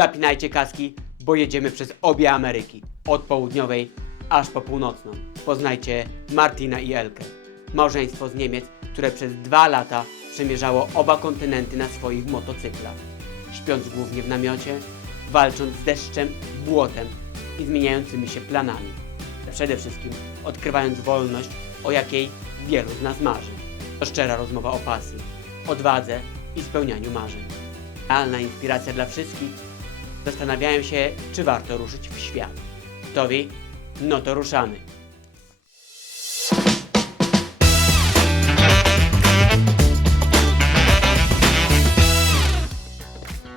Zapinajcie kaski, bo jedziemy przez obie Ameryki. Od południowej aż po północną. Poznajcie Martina i Elkę. Małżeństwo z Niemiec, które przez 2 lata przemierzało oba kontynenty na swoich motocyklach. Śpiąc głównie w namiocie, walcząc z deszczem, błotem i zmieniającymi się planami. Przede wszystkim odkrywając wolność, o jakiej wielu z nas marzy. To szczera rozmowa o pasji, odwadze i spełnianiu marzeń. Realna inspiracja dla wszystkich. Zastanawiają się, czy warto ruszyć w świat. Gotowi? No to ruszamy.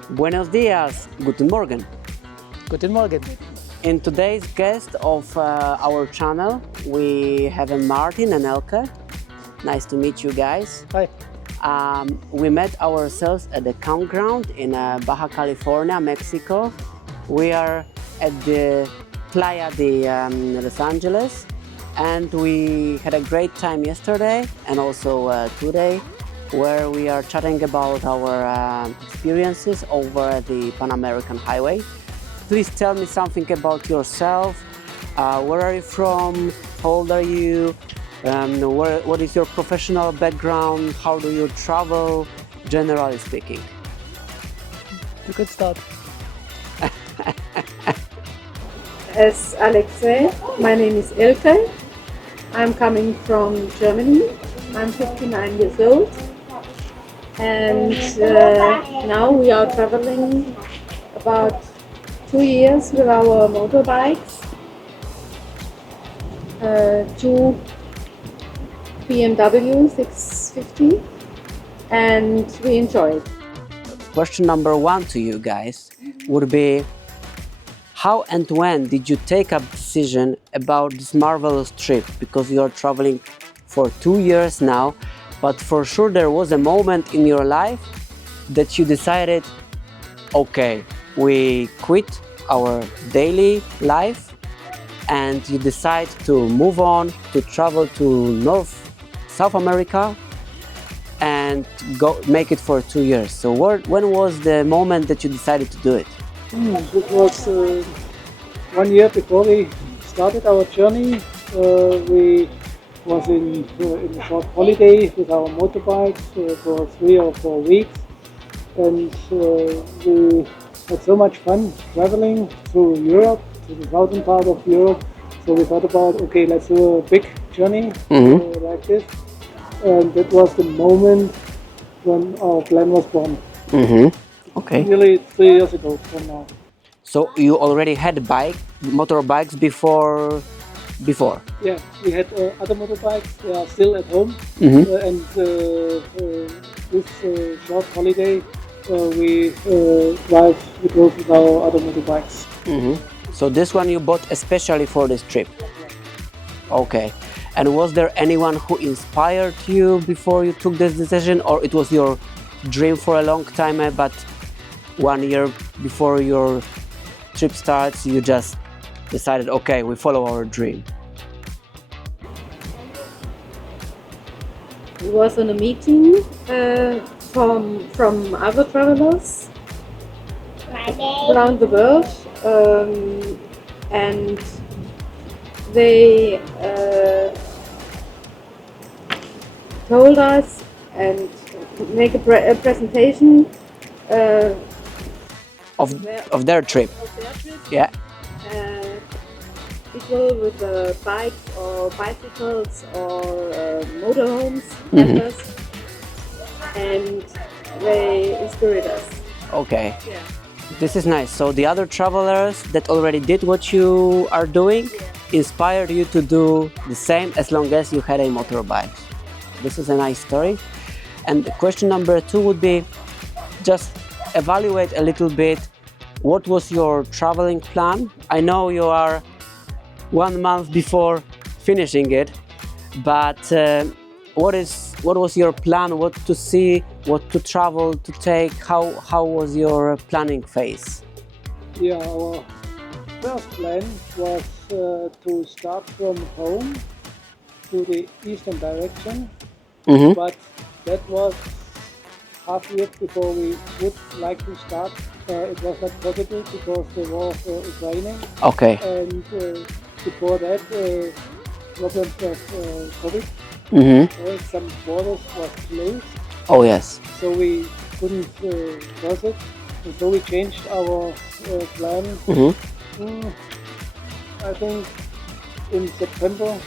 Buenos dias, guten Morgen. Guten Morgen. In today's guest of our channel, we have Martin and Elke. Nice to meet you guys. Hi. We met ourselves at the campground in Baja California, Mexico. We are at the Playa de Los Angeles, and we had a great time yesterday and also today, where we are chatting about our experiences over the Pan American Highway. Please tell me something about yourself. Where are you from? How old are you? What is your professional background? How do you travel, generally speaking? You could start. As Alex said, my name is Elke. I'm coming from Germany. I'm 59 years old. And now we are traveling about 2 years with our motorbikes. 2 BMW 650, and we enjoy it. Question number 1 to you guys would be, how and when did you take a decision about this marvelous trip? Because you are traveling for 2 years now, but for sure there was a moment in your life that you decided, okay, we quit our daily life and you decide to move on to travel to South America and go make it for 2 years. So when was the moment that you decided to do it? It was 1 year before we started our journey. We was in a short holiday with our motorbikes for 3 or 4 weeks, and we had so much fun traveling through Europe, to the southern part of Europe. So we thought about, okay, let's do a big journey like this. And that was the moment when our plan was born. Okay. Nearly 3 years ago from now. So you already had motorbikes before? Yeah, we had other motorbikes. They are still at home. And this short holiday, we drove with our other motorbikes. So this one you bought especially for this trip? Okay. And was there anyone who inspired you before you took this decision, or it was your dream for a long time, but 1 year before your trip starts you just decided, okay, we follow our dream? It was on a meeting from other travelers around the world, and they told us and make a presentation Of their trip? of their trip. Yeah. People with bikes or bicycles or motorhomes left us, and they inspired us. Okay. Yeah. This is nice. So the other travelers that already did what you are doing inspired you to do the same as long as you had a motorbike. This is a nice story. And question number 2 would be, just evaluate a little bit, what was your traveling plan? I know you are 1 month before finishing it, but what was your plan? What to see, what to travel, to take? How was your planning phase? Yeah, our first plan was to start from home to the eastern direction, but that was half year before we would like to start It was not possible because the war of Ukraine, Okay. and before that, problems of COVID. Mm-hmm. Some borders was closed, Oh yes. so we couldn't cross it, and so we changed our plan. Mm-hmm. I think in September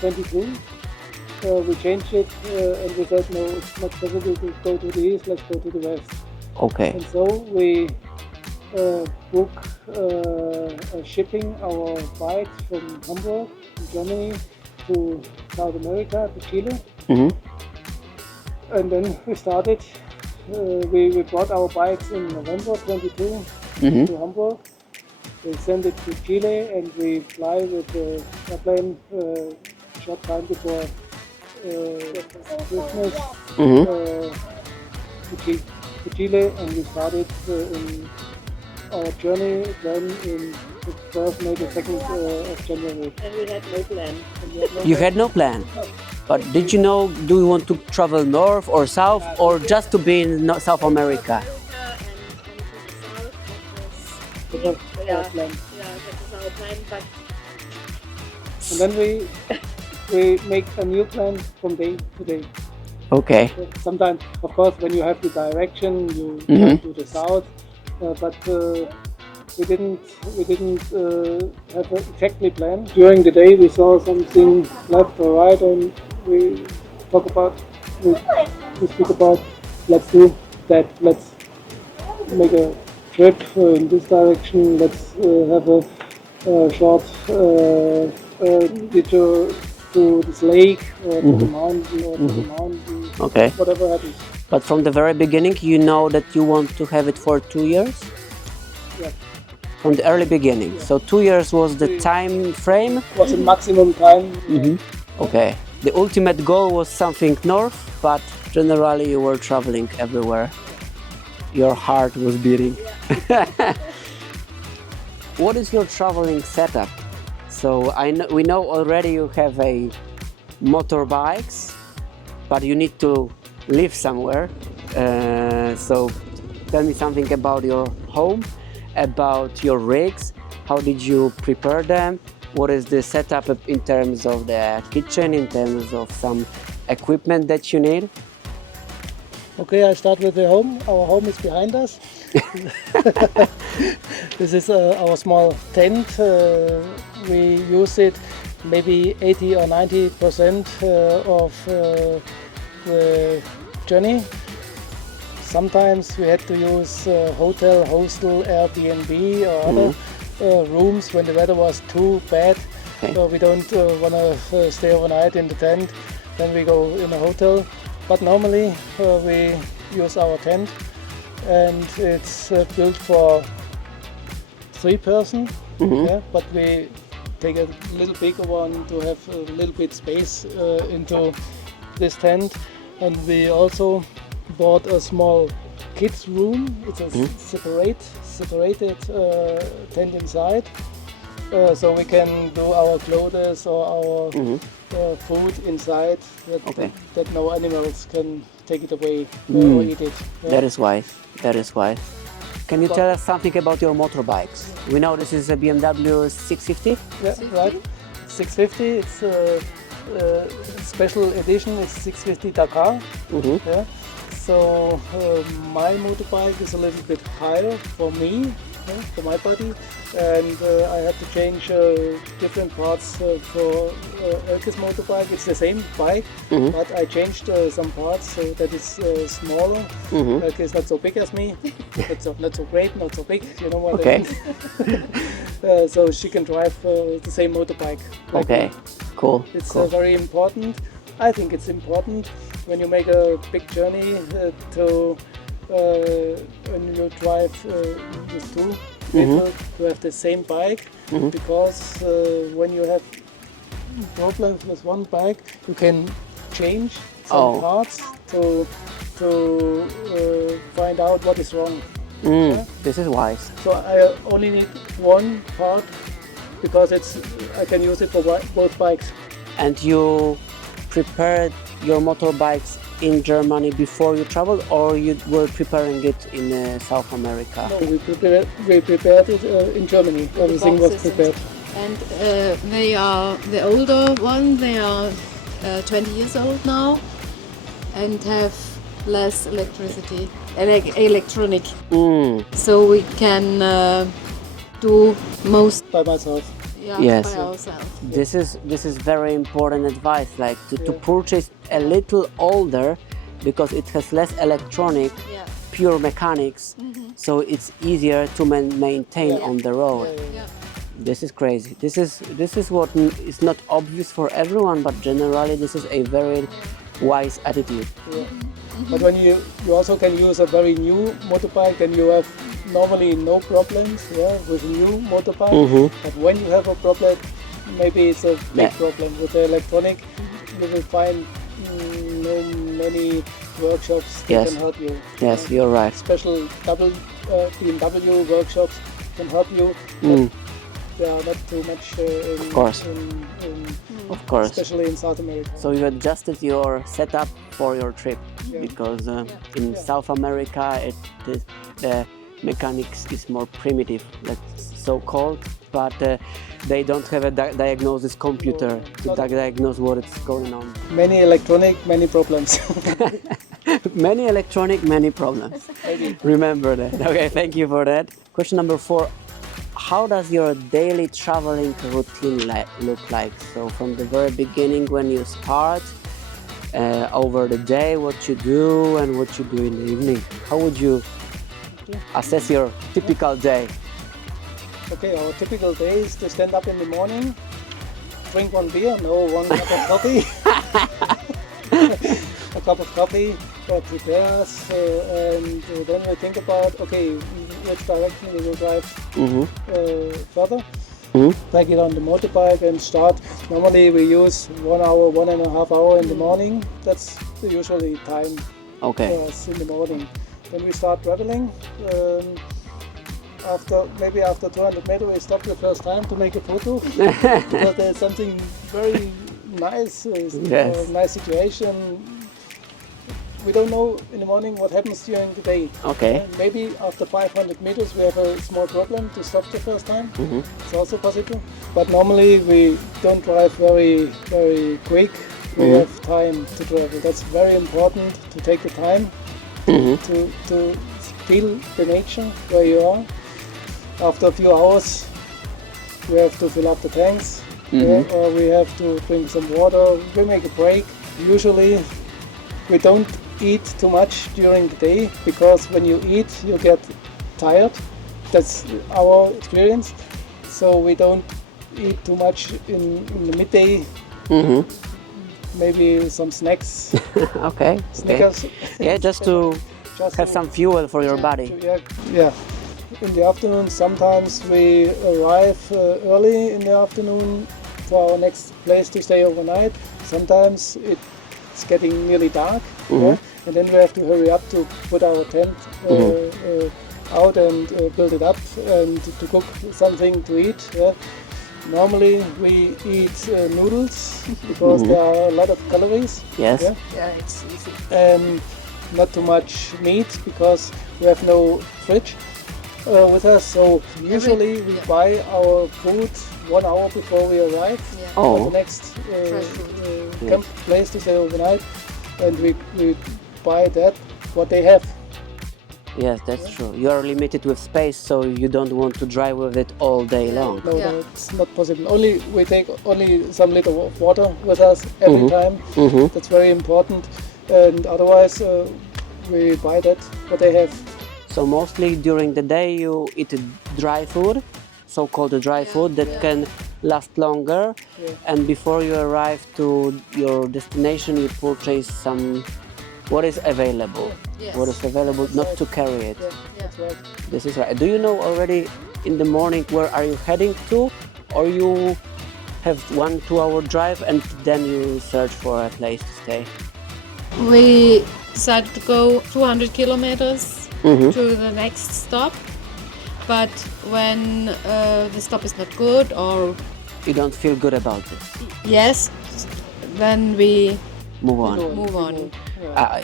22, we changed it, and we said no, it's not possible to go to the east. Let's go to the west. Okay. And so we book shipping our bikes from Hamburg, from Germany, to South America, to Chile. Mm-hmm. And then we started. We brought our bikes in November 22 Mm-hmm. to Hamburg. We sent it to Chile, and we fly with the airplane short time before Christmas Mm-hmm. to Chile, and we started in our journey then in the first, maybe 2nd of January. And we had no plan. You had no plan, but did you know? Do you want to travel north or south, or just to be in South America? That was Yeah. our plan. Yeah, that was our plan, but And then we make a new plan from day to day. Okay. Sometimes, of course, when you have the direction, you Mhm. go to the south, but we didn't have an exactly plan. During the day, we saw something left or right, and we talk about, we speak about, let's do that. Let's make a trip in this direction. Let's have a short detour to this lake or to the mountain or to the mountain. Okay. Whatever happens. But from the very beginning, you know that you want to have it for 2 years? Yeah. From the early beginning. So 2 years was the time frame? Was a maximum time. Okay. The ultimate goal was something north, but generally you were traveling everywhere. Your heart was beating. What is your traveling setup? So we know already you have a motorbikes, but you need to live somewhere. So tell me something about your home, about your rigs. How did you prepare them? What is the setup in terms of the kitchen, in terms of some equipment that you need? Okay, I start with the home. Our home is behind us. This is our small tent. We use it maybe 80 or 90% of the journey. Sometimes we had to use hotel, hostel, Airbnb or other rooms when the weather was too bad. Okay. We don't want to stay overnight in the tent. Then we go in a hotel. But normally we use our tent, and it's built for 3 person. Yeah, but we take a little bigger one to have a little bit space into this tent. And we also bought a small kids room. It's a separated tent inside, so we can do our clothes or our food inside, that no animals can take it away or eat it. Yeah. That is wise. That is wise. Can you tell us something about your motorbikes? We know this is a BMW 650. Yeah, right. 650. It's a special edition. It's 650 Dakar. Yeah. So my motorbike is a little bit higher for me, for my body, and I had to change different parts for Elke's motorbike. It's the same bike, but I changed some parts so that it's smaller. Elke is not so big as me. Not so great, not so big. You know what I mean? So she can drive the same motorbike. Like Okay, me. cool. It's cool. very important. I think it's important when you make a big journey when you drive with 2 people to have the same bike, because when you have problems with one bike, you can change some parts to find out what is wrong. This is wise. So I only need one part because I can use it for both bikes. And you prepared your motorbikes in Germany before you traveled, or you were preparing it in South America? No, we prepared it in Germany. Everything was boxes prepared. And they are the older one. They are 20 years old now, and have less electricity, electronic. So we can do most By myself. Yes. by ourselves. This is very important advice, like to purchase a little older, because it has less electronic, Yeah. pure mechanics, so it's easier to maintain on the road. Yeah. This is crazy. This is what is not obvious for everyone, but generally this is a very wise attitude. Yeah. But when you also can use a very new motorbike, then you have normally no problems, with a new motorbike. But when you have a problem, maybe it's a big problem with the electronic. You will find no many workshops that can help you. Yes, you're right. Special BMW workshops can help you. But they are not too much Of course. Of course. especially in South America. So you adjusted your setup for your trip, Yeah. because in South America the mechanics is more primitive, let's so called, but they don't have a diagnosis computer to diagnose what is going on. Many electronic, many problems. Many electronic, many problems. Maybe. Remember that. Okay, thank you for that. Question number 4. How does your daily traveling routine look like? So from the very beginning when you start, over the day, what you do and what you do in the evening. How would you assess your typical day? Okay, our typical day is to stand up in the morning, drink one beer, no, one cup of coffee. A cup of coffee, prepare us, and then we think about, okay, which direction we will drive further. Take it on the motorbike and start. Normally we use 1 hour, 1.5 hours in the morning. That's the usually time Okay. for us in the morning. Then we start traveling. After 200 meters, we stop the first time to make a photo because there's something very nice, Yes. nice situation. We don't know in the morning what happens during the day. Okay. Maybe after 500 meters we have a small problem to stop the first time. It's also possible. But normally we don't drive very, very quick. We have time to travel. That's very important to take the time to feel the nature where you are. After a few hours we have to fill up the tanks, or we have to drink some water. We make a break. Usually we don't eat too much during the day, because when you eat you get tired. That's our experience. So we don't eat too much in the midday. Maybe some snacks, Okay. Snickers. Yeah, just to Just have to- some fuel for your body. Yeah. In the afternoon, sometimes we arrive early in the afternoon for our next place to stay overnight. Sometimes it's getting nearly dark, and then we have to hurry up to put our tent out and build it up and to cook something to eat. Normally we eat noodles because there are a lot of calories. Yes. Yeah? Yeah, it's easy. And not too much meat because we have no fridge with us. So usually we buy our food 1 hour before we arrive Yeah. at Oh. the next Fresh food. camp place to stay overnight, and we buy that what they have. Yes, that's true. You are limited with space, so you don't want to drive with it all day long. No, Yeah. no, it's not possible. We take only some liter of water with us every time. That's very important. And otherwise, we buy that what they have. So mostly during the day you eat dry food, so-called dry food that can last longer, and before you arrive to your destination you purchase what is available. Yes. What is available, not to carry it. Yeah, that's right. This is right. Do you know already in the morning where are you heading to, or you have 1-2 hour drive and then you search for a place to stay? We decided to go 200 kilometers to the next stop, but when the stop is not good, or You don't feel good about this. yes, then we Move on. move on.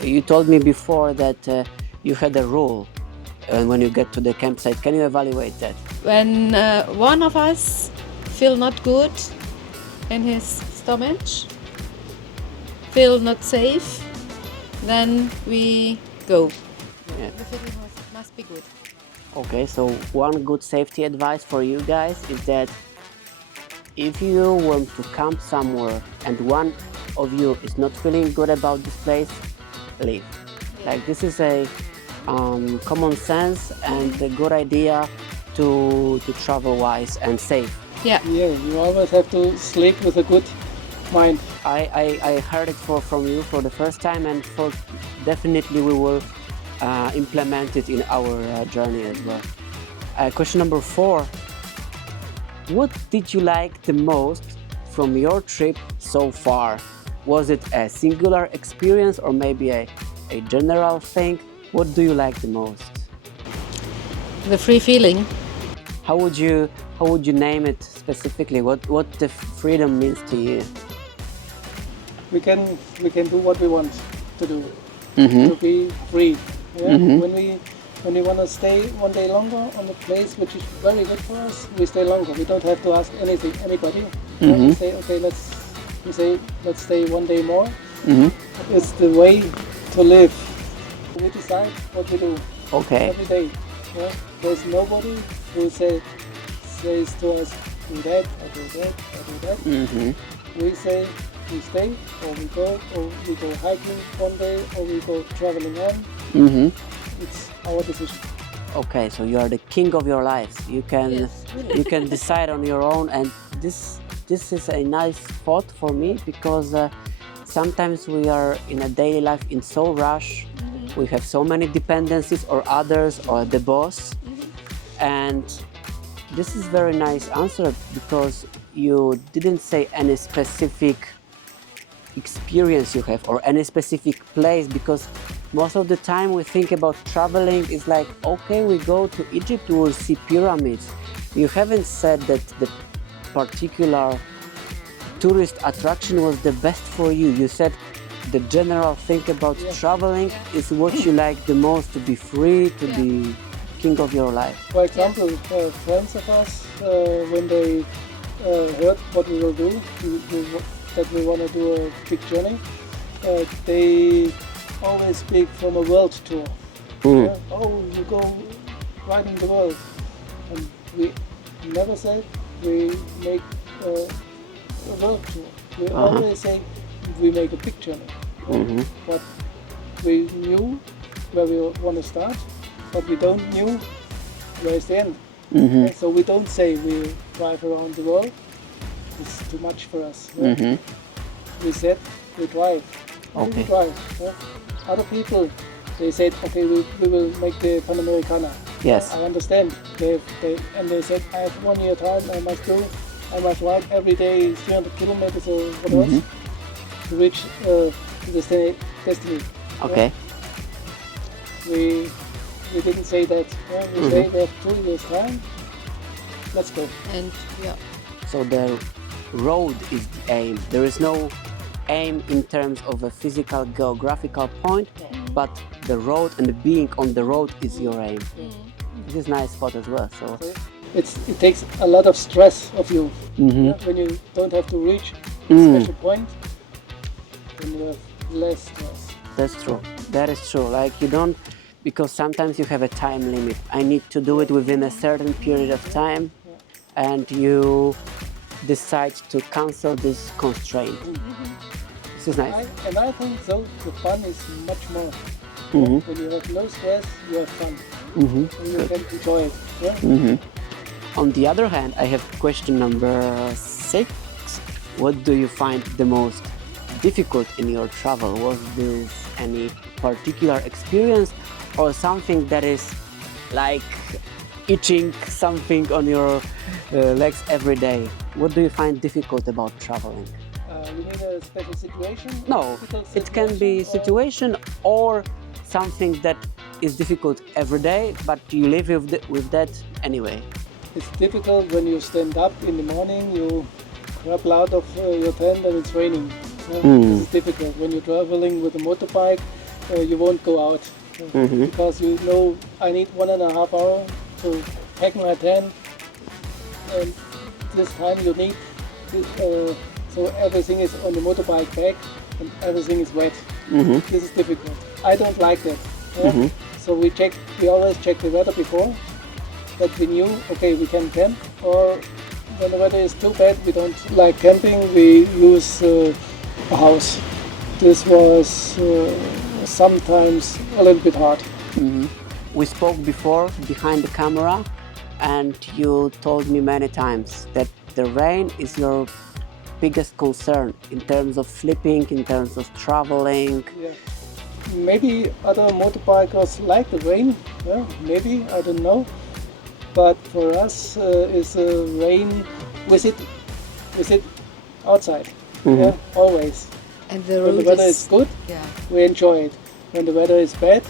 You told me before that you had a rule when you get to the campsite. Can you evaluate that? When one of us feel not good in his stomach, feel not safe, then we go. Yeah. The feeling must be good. Okay, so one good safety advice for you guys is that if you want to camp somewhere and one of you is not feeling good about this place, leave. Like this is a common sense and a good idea to travel wise and safe. Yeah. Yeah, you always have to sleep with a good mind. I heard it from you for the first time, and for definitely we will implement it in our journey as well. Question number 4. What did you like the most from your trip so far? Was it a singular experience or maybe a general thing? What do you like the most? The free feeling. How would you name it specifically? What the freedom means to you? We can do what we want to do. Mm-hmm. To be free. Yeah? Mhm. When we want to stay one day longer on a place which is very good for us, we stay longer. We don't have to ask anybody. Yeah, we say okay, let's stay one day more. Mm-hmm. It's the way to live. We decide what we do Okay. every day. Yeah? There's nobody who says to us, do that, or do that, or do that. Mm-hmm. We say we stay, or we go hiking one day, or we go traveling on. Mm-hmm. It's our decision. Okay, so you are the king of your life. You can Yes. you can decide on your own, and this is a nice thought for me because sometimes we are in a daily life in so rush. We have so many dependencies or others or the boss, and this is very nice answer because you didn't say any specific experience you have or any specific place, because most of the time we think about traveling is like, okay, we go to Egypt, we will see pyramids. You haven't said that the particular tourist attraction was the best for you. You said the general thing about traveling is what you like the most, to be free, to be king of your life. For example, friends of us, when they heard what we will do, that we want to do a big journey, they always speak from a world tour. Mm. Yeah? Oh, you go right in the world. And we never said we make a world tour. We always say we make a big journey. Mhm. But we knew where we want to start, but we don't knew where is the end. Mhm. Yeah, so we don't say we drive around the world. It's too much for us. Yeah? Mhm. We said we drive. Okay. We drive. Yeah? Other people, they said, okay, we will make the Panamericana. Yes. I understand. They said, I have 1 year time. I must ride every day 300 kilometers or what else to reach the destiny. Okay. We didn't say that. Yeah? We say that 2 years time. Let's go. And yeah. So the road is the aim. There is no aim in terms of a physical geographical point, but the road and the being on the road is your aim. This is nice spot as well. So It takes a lot of stress of you. Mhm. Yeah? When you don't have to reach a Mm. special point, then you have less stress. that's true. That is true. Like you don't, because sometimes you have a time limit. I need to do it within a certain period of time, and you decide to cancel this constraint. This is nice. And I think so. The fun is much more. Mhm. When you have no stress, you have fun. Mhm. And you can enjoy it. Yeah? On the other hand, I have question number 6. What do you find the most difficult in your travel? Was this any particular experience or something that is like itching something on your legs every day? What do you find difficult about traveling? You need a special situation? No, Difficult it can be or- situation or something that is difficult every day, but you live with that anyway. It's difficult when you stand up in the morning, you grab out of your tent and it's raining. This is difficult. When you're traveling with a motorbike, you won't go out because you know I need 1.5 hours to pack my tent, and this time you need so everything is on the motorbike bag and everything is wet. This is difficult. I don't like that. So we always check the weather before, that we knew, okay, we can camp, or when the weather is too bad, we don't like camping, we use a house. This was sometimes a little bit hard. We spoke before behind the camera, and you told me many times that the rain is your biggest concern in terms of sleeping, in terms of traveling. Yeah. Maybe other motorbikers like the rain, maybe, I don't know. But for us, is rain with it outside, always. And the When the road weather is good, yeah. we enjoy it. When the weather is bad,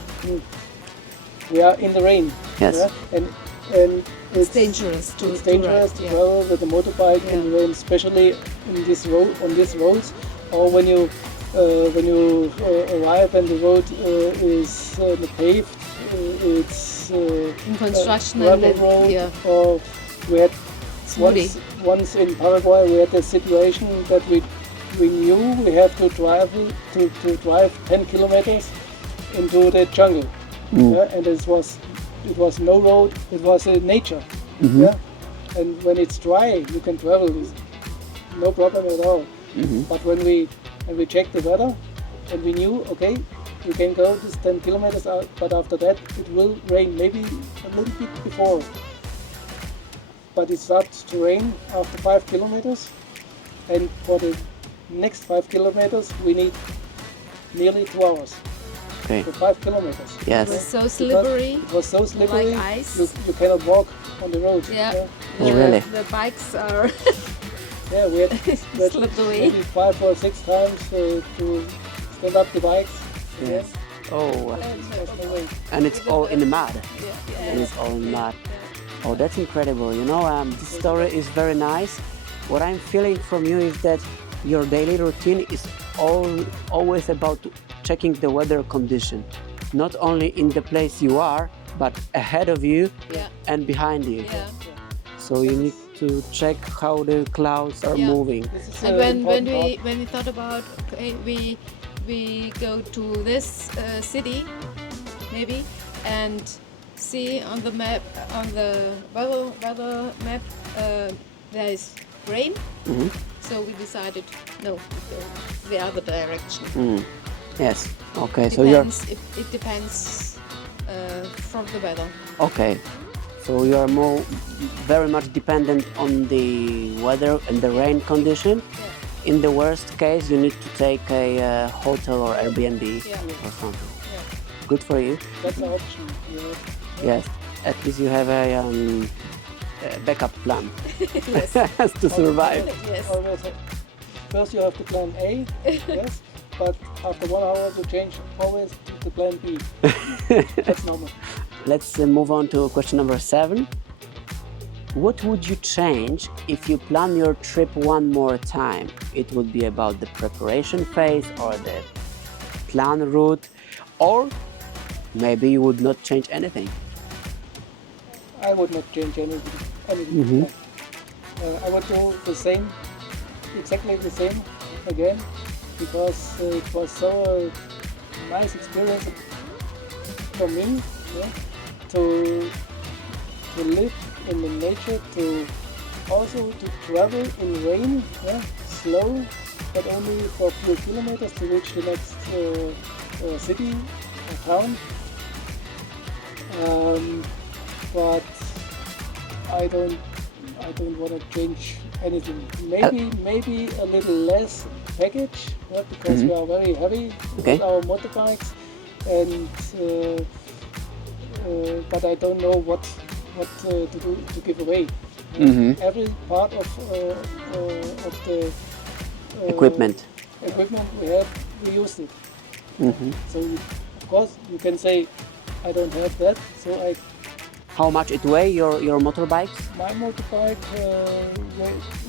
we are in the rain. Yes. And It's dangerous to it's dangerous ride, to yeah. travel with a motorbike in the rain, especially in this road, on these roads, or when you arrive and the road is paved. It's In construction gravel and then, road, yeah. or we had Smoothie. once in Paraguay we had a situation that we knew we have to drive 10 kilometers into the jungle, and it was no road, it was nature, and when it's dry you can travel with no problem at all. But when we checked the weather and we knew, okay, we can go this 10 kilometers out, but after that it will rain, maybe a little bit before. But it starts to rain after 5 kilometers, and for the next 5 kilometers we need nearly 2 hours Okay. for 5 kilometers. It was Yes. so slippery. It was so slippery, Like ice. you cannot walk on the road. Yeah. Oh, really? The bikes are Yeah, we had slipped away. maybe 5 or 6 times to stand up the bikes. Yes. Oh, There's no way. and it's all in the mud. Yeah. And it's all in mud. Oh, that's incredible. You know, this story is very nice. What I'm feeling from you is that your daily routine is always about checking the weather condition, not only in the place you are, but ahead of you Yeah. and behind you. Yeah. So you need to check how the clouds are Yeah. moving. This is And an when important we thought about, okay, we go to this city maybe and see on the map, on the weather map, there is rain. So we decided no, we go the other direction. Yes. Okay. So you're It depends from the weather. okay. So you are very much dependent on the weather and the rain condition. In the worst case, you need to take a hotel or Airbnb Yeah. or something. Yeah. Good for you. That's an option. Yes. At least you have a backup plan Yes. to survive. Yes. Always first you have to plan A, yes, but after 1 hour you change always to plan B. That's normal. Let's move on to question number 7. What would you change if you plan your trip one more time? It would be about the preparation phase or the plan route, or maybe you would not change anything. I would not change anything. I would do the same, exactly the same again, because it was so nice experience for me, to live in the nature, to travel in rain, slow, but only for a few kilometers to reach the next city or town. But I don't want to change anything. Maybe a little less package, because we are very heavy Okay. with our motorbikes, and but I don't know what to do to give away. Every part of the Equipment. we have, we used it. So of course you can say I don't have that, so How much it weigh your motorbikes? My motorbike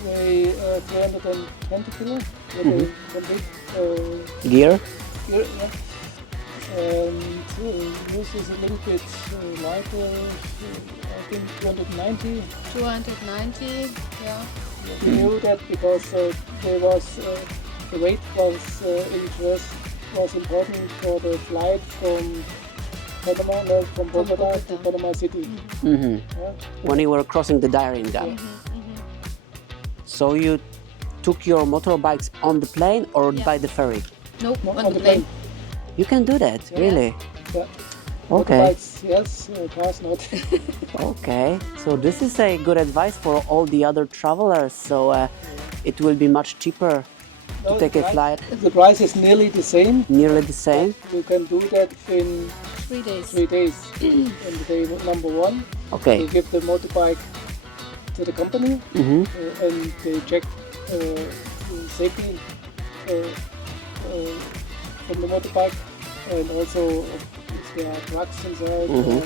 weigh 320 kilo with a complete Gear? gear, yeah. And this is a little bit lighter, I think 290. 290, yeah. We knew that because there was the weight was interest was important for the flight from Panama, no, from Bogota to Bogota. Panama City. Mm-hmm. Yeah. When you were crossing the Darien Gap. So you took your motorbikes on the plane or Yeah. by the ferry? Nope, No, on the plane. You can do that, Yeah. really? Yeah. Okay. Motorbikes, yes, cars not. Okay. So this is a good advice for all the other travelers. So it will be much cheaper to No, take a the flight. price- The price is nearly the same. Nearly the same. You can do that in 3 days. 3 days. And day number one, Okay. you give the motorbike to the company Mm-hmm. and they check safety from the motorbike and also if there are drugs inside or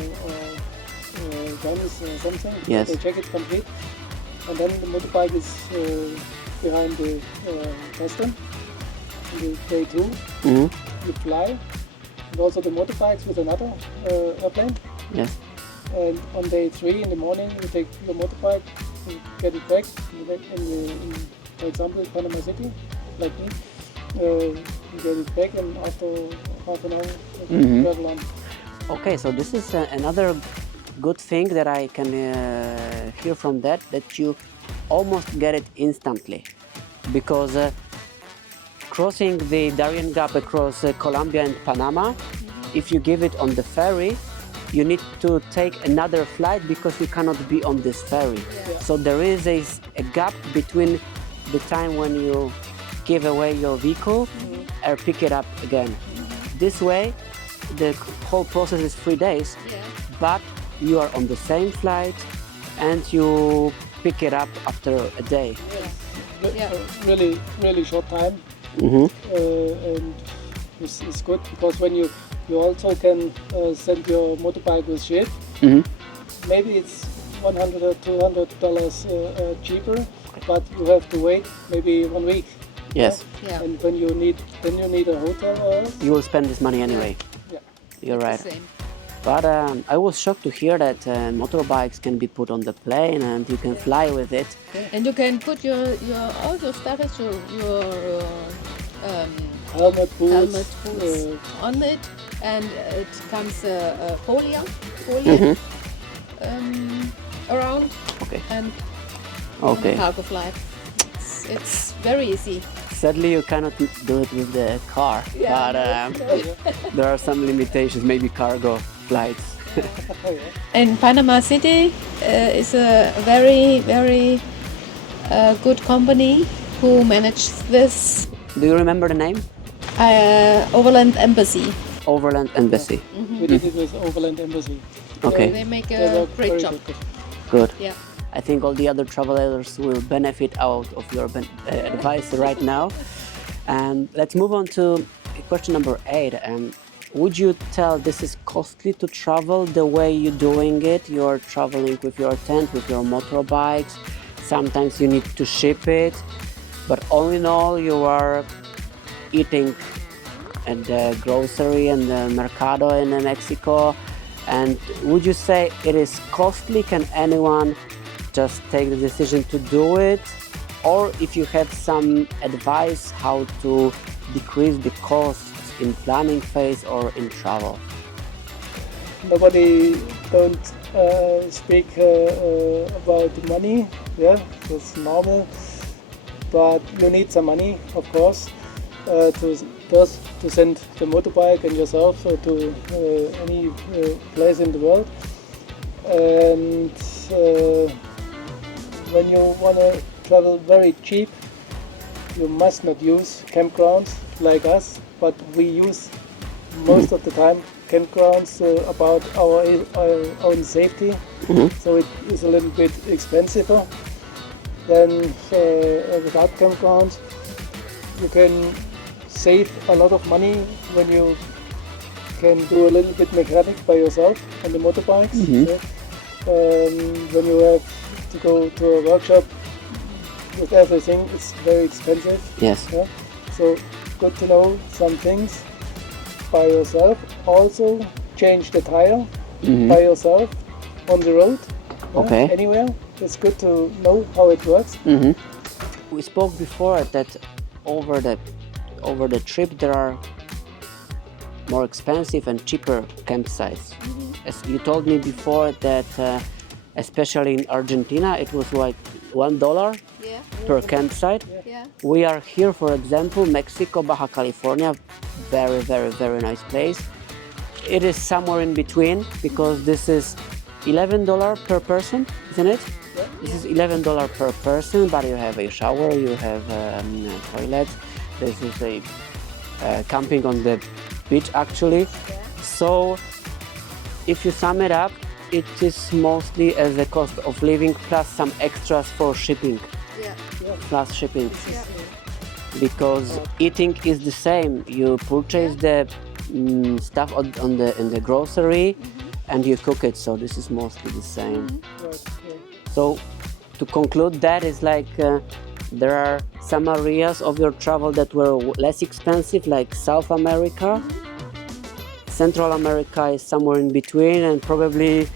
guns or something. Yes. They check it complete. And then the motorbike is behind the custom. And day two, Mm-hmm. you fly. And also the motorbikes with another airplane. Yes. And on day 3 in the morning, you take your motorbike, you get it back, for example, Panama City, like me. You get it back, and after half an hour, you travel on. Okay, so this is another good thing that I can hear from that you almost get it instantly. Because crossing the Darien Gap across Colombia and Panama, if you give it on the ferry, you need to take another flight because you cannot be on this ferry. Yeah. So there is a gap between the time when you give away your vehicle and pick it up again. This way, the whole process is 3 days, Yeah. but you are on the same flight and you pick it up after a day. Yeah. Really, really short time, Mm-hmm. and it's good because when you also can send your motorbike with ship. Mm-hmm. Maybe it's $100 or $200 cheaper, but you have to wait maybe 1 week. Yes, Yeah. And when you need a hotel or else. you will spend this money anyway. Yeah. You're right. The same. But I was shocked to hear that motorbikes can be put on the plane and you can fly with it. And you can put your all your stuff as your Helmet, boots. helmet, boots on it, and it comes folia around Okay. and Okay. cargo flight. It's very easy. Sadly, you cannot do it with the car, but there are some limitations, maybe cargo flights. And Panama City is a very good company who manages this. Do you remember the name? Overland Embassy. Overland Embassy. We did it with Overland Embassy. Okay, They make They a work great very job. good. good. Yeah. I think all the other travelers will benefit out of your advice right now. And let's move on to question number 8. Would you tell this is costly to travel the way you're doing it? You're traveling with your tent, with your motorbikes. Sometimes you need to ship it. But all in all, you are eating at the grocery and the mercado in Mexico. And would you say it is costly? Can anyone just take the decision to do it? Or if you have some advice how to decrease the costs in planning phase or in travel? Nobody don't speak about money. Yeah, that's normal. But you need some money, of course, to send the motorbike and yourself to any place in the world. And when you want to travel very cheap, you must not use campgrounds like us, but we use most of the time campgrounds about our own safety. So it is a little bit expensive than without campgrounds. You can save a lot of money when you can do a little bit mechanic by yourself on the motorbikes. When you have to go to a workshop with everything, it's very expensive. Yes. Yeah? So good to know some things by yourself. Also change the tire by yourself on the road. yeah, Okay. Anywhere. It's good to know how it works. We spoke before that over the trip there are more expensive and cheaper campsites. As you told me before that especially in Argentina it was like $1 Yeah, per campsite. yeah. We are here, for example, Mexico, Baja California, very, very, very nice place. It is somewhere in between because this is $11 per person, isn't it? This is $11 per person, but you have a shower, you have a toilet. This is a camping on the beach actually. So if you sum it up, it is mostly as a cost of living plus some extras for shipping, Yeah. plus shipping. Yeah. Because eating is the same. You purchase the stuff in the grocery and you cook it. So this is mostly the same. Right, yeah. So to conclude, that is like there are some areas of your travel that were less expensive, like South America. Central America is somewhere in between, and probably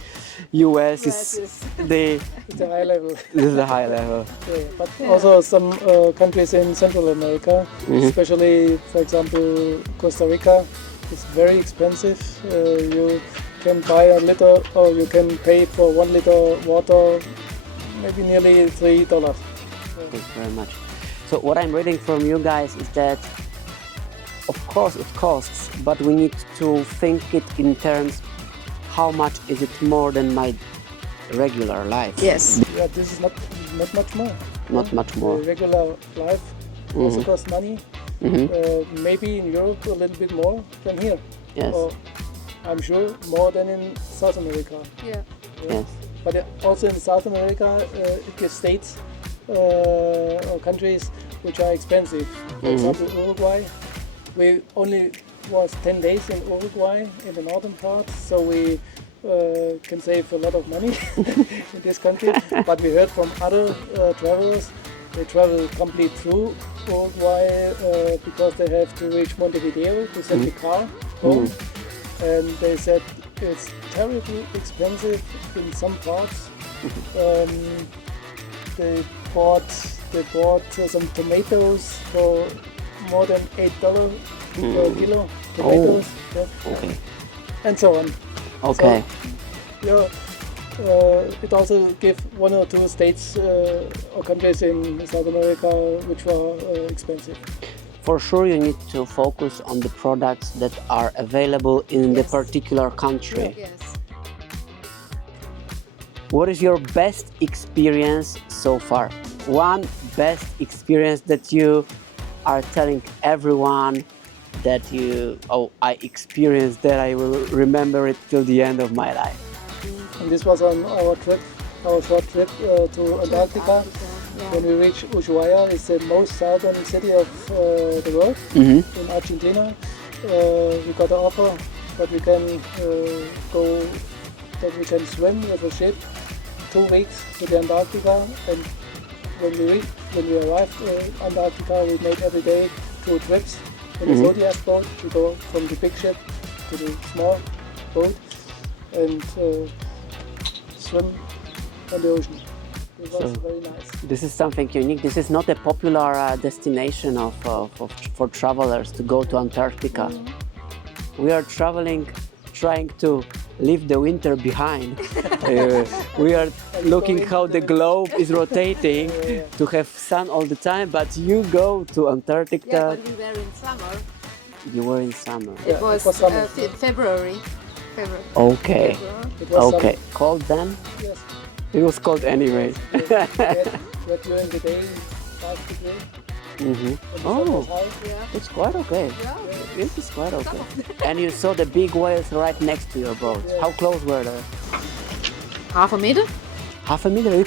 US is the It's a high level. this is the high level. Yeah, but also some countries in Central America, especially, for example, Costa Rica, is very expensive. You can buy a liter, or you can pay for 1 liter water, maybe nearly $3. Thank you very much. So what I'm reading from you guys is that, of course, it costs, but we need to think it in terms how much is it more than my regular life. Yes. Yeah, this is not much more. Not much more. The regular life also costs money. Maybe in Europe a little bit more than here. Yes. Or I'm sure more than in South America. Yeah. Yes. But also in South America, it gives states or countries which are expensive. For example, Uruguay. We only was 10 days in Uruguay in the northern part, so we can save a lot of money in this country. But we heard from other travelers, they travel complete through Uruguay because they have to reach Montevideo to send the car home. And they said it's terribly expensive in some parts. They bought some tomatoes for more than $8 per kilo. Tomatoes, yeah, Okay. and so on. Okay. Yeah, it also gave 1 or 2 states or countries in South America which were expensive. For sure, you need to focus on the products that are available in the particular country. Yes. What is your best experience so far? One best experience that you are telling everyone that I experienced that, I will remember it till the end of my life. And this was on our short trip to Antarctica. When we reached Ushuaia, it's the most southern city of the world in Argentina. We got an offer that we can swim with a ship 2 weeks to the Antarctica. And when we arrived in Antarctica, we made every day 2 trips in the Zodiac boat. We go from the big ship to the small boat and swim on the ocean. It was very nice. This is something unique. This is not a popular destination for travelers to go to Antarctica. We are traveling, trying to leave the winter behind. We are looking how the globe is rotating to have sun all the time, but you go to Antarctica. Yeah, but we were in summer. You were in summer. Yeah, It was summer. February. Okay. It was Okay. Cold then? summer. Yes. It was cold anyway. We had during the day 5 degrees. And the sun Oh, was high. Yeah. it's quite okay. Yeah. It is quite okay. And you saw the big whales right next to your boat. How close were they? Half a meter? Half a meter. You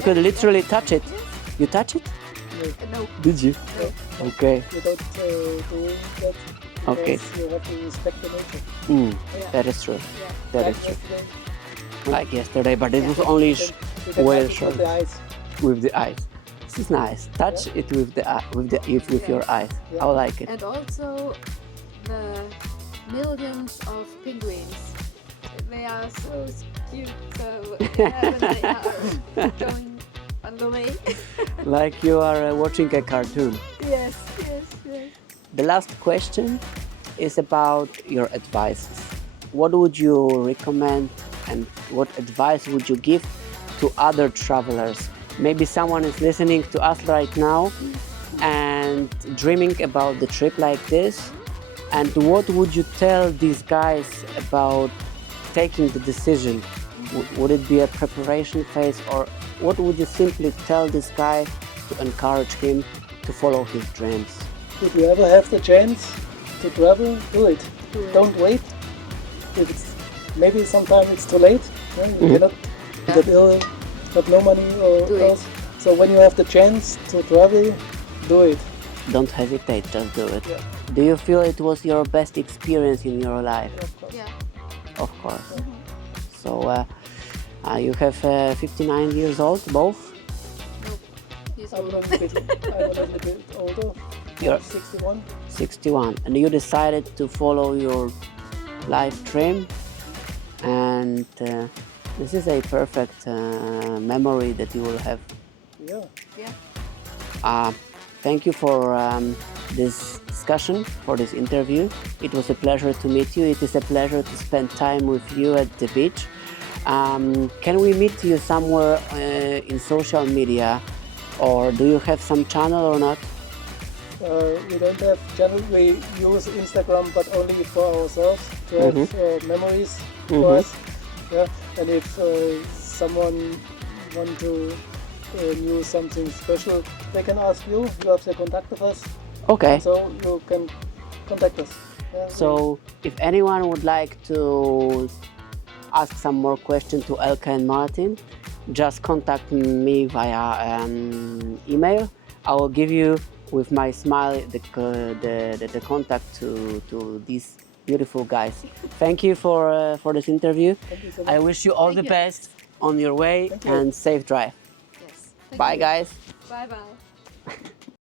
could literally touch it. You touch it? No. Did you? Okay. You don't do that because Okay. you have to respect the nature. That is true. That is Like true. yesterday, like yesterday, but it was only You can well touch it short with the eyes. with the eyes. This is nice. Touch it with the with your eyes. Yeah. I like it. And also the millions of penguins. They are so cute. So yeah, when they are going on the way. Like you are watching a cartoon. Yes, yes, yes. The last question is about your advices. What would you recommend and what advice would you give to other travelers? Maybe someone is listening to us right now and dreaming about the trip like this. And what would you tell these guys about taking the decision? Would it be a preparation phase, or what would you simply tell this guy to encourage him to follow his dreams? If you ever have the chance to travel, do it. Don't wait. If it's, maybe sometimes it's too late. Yeah? You cannot get ill, have no money or Do it. else. So when you have the chance to travel, do it. Don't hesitate, just do it. Yeah. Do you feel it was your best experience in your life? Of course. Yeah. Of course. So you have 59 years old, both? Nope. He's I'm a old. little bit older. You're 61. 61, and you decided to follow your life dream, and this is a perfect memory that you will have. Yeah. Yeah. Thank you for this discussion, for this interview. It was a pleasure to meet you. It is a pleasure to spend time with you at the beach. Can we meet you somewhere in social media, or do you have some channel or not? We don't have channel. We use Instagram, but only for ourselves to have memories for us. Yeah. And if someone want to knew something special, they can ask you. You have the contact of us, Okay. so you can contact us. Yeah, So if anyone would like to ask some more questions to Elke and Martin, just contact me via email. I will give you with my smile the contact to these beautiful guys. Thank you for this interview. thank you so much. I wish you all Thank the you. best on your way Thank you. and safe drive. Yes. Thank Bye you. guys. Bye bye.